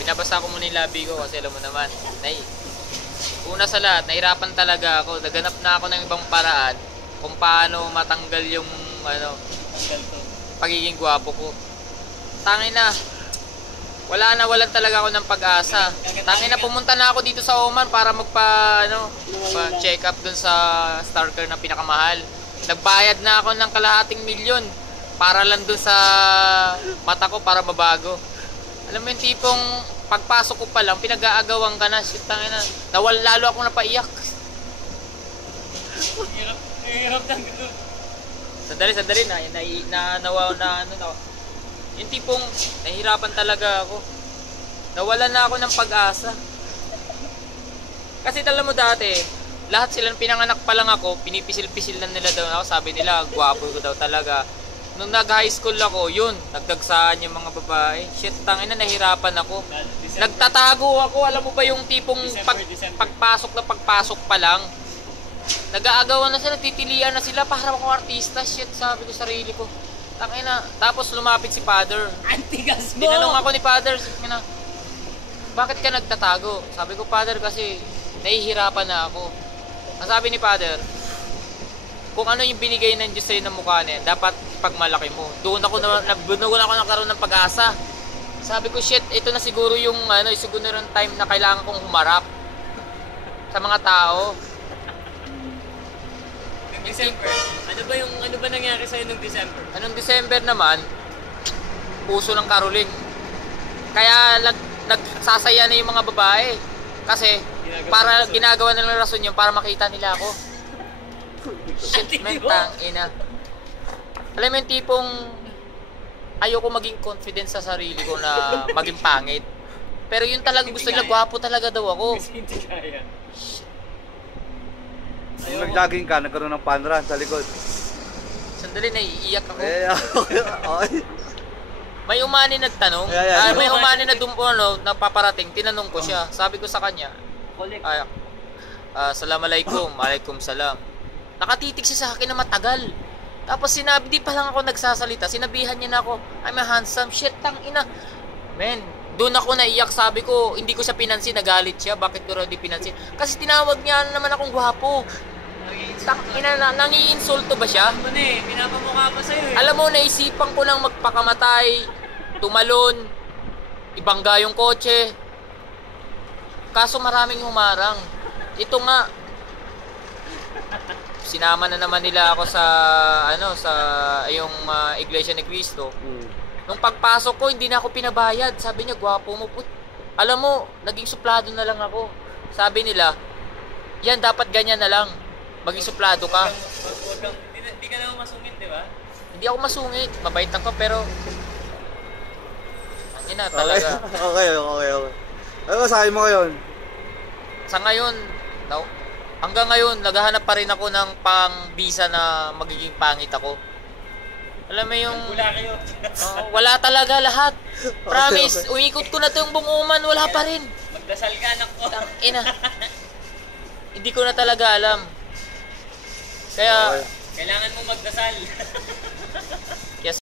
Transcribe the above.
Binabasa ko muna yung labi ko kasi alam mo naman, una sa lahat, nahirapan talaga ako. Naganap na ako ng ibang paraan kung paano matanggal yung pagiging gwapo ko. Tangin na. Walan talaga ako ng pag-asa. Tangin na, pumunta na ako dito sa Oman para check up dun sa Starker na pinakamahal. Nagbayad na ako ng kalahating milyon para lang dun sa mata ko para mabago. Alam mo yung tipong pagpasok ko pa lang, pinag-aagawan ka na. Shit, tangin na. Lalo akong napaiyak. Hirap lang ito. Sandali na. Yung tipong nahihirapan talaga ako. Nawalan na ako ng pag-asa. Kasi alam mo dati, lahat silang pinanganak pa lang ako, pinipisil-pisil na nila daw ako. Sabi nila, gwapo ko daw talaga. Nung nag-high school ako, yun, nagdagsaan yung mga babae. Shit, tangina, nahirapan ako. Nagtatago ako, alam mo ba yung tipong pagpasok pa lang. Nag-aagawan na sila, titilian na sila para akong artista. Shit, sabi ko sarili ko. Tangina. Tapos lumapit si Father. Antigas mo! Tinanong ako ni Father, bakit ka nagtatago? Sabi ko, Father, kasi nahihirapan na ako. Ang sabi ni Father, kung ano yung binigay ng Diyos sa'yo ng mukha niya, dapat pagmalaki mo. Doon ako nagkaroon ng pag-asa. Sabi ko, shit, ito na siguro yung siguro yung time na kailangan kong humarap sa mga tao. December. Ano ba nangyari sa'yo nung December? Anong December naman, puso ng karoling. Kaya nagsasaya na yung mga babae. Kasi ginagawa nilang rason yun para makita nila ako. Shit, mentang ina. Alam mo yung tipong ayoko maging confident sa sarili ko na maging pangit. Pero yun talaga gusto nila, gwapo talaga daw ako. Hindi kaya. Kung nag-jogging ka, nagkaroon ng panran sa likod. Sandali, naiiyak ako. Okay. May umani nagtanong. May umani na napaparating. Tinanong ko siya. Sabi ko sa kanya, Assalamualaikum. Alaikum salam. Nakatitig siya sa akin na matagal. Tapos di pa lang ako nagsasalita. Sinabihan niya na ako, I'm a handsome. Shit, tang ina. Men, doon ako naiyak. Sabi ko, hindi ko siya pinansin. Nagalit siya. Bakit ko di pinansin? Kasi tinawag niya naman akong gwapo. Nangiinsulto ba siya? Pinapamukha pa sa'yo eh. Alam mo, naisipan ko nang magpakamatay, tumalon, ibangga yung kotse. Kaso maraming humarang. Ito nga, sinama na naman nila ako sa Iglesia ni Cristo. Nung pagpasok ko, hindi na ako pinabayad. Sabi niya, gwapo mo po. Alam mo, naging suplado na lang ako. Sabi nila, yan, dapat ganyan na lang. Maging suplado ka. Hindi ka naman masungit, di ba? Hindi ako masungit. Mabait ako, pero na talaga. Okay. Ano masabi mo ngayon? Sa ngayon, hanggang ngayon, naghahanap pa rin ako ng pang-visa na magiging pangit ako. Alam mo yung wala kayo. Wala talaga lahat. Promise, uikot ko na ito yung buong Oman, wala pa rin. Magdasal ka, anak ko. Ina. Hindi ko na talaga alam. Kaya kailangan mo magdasal.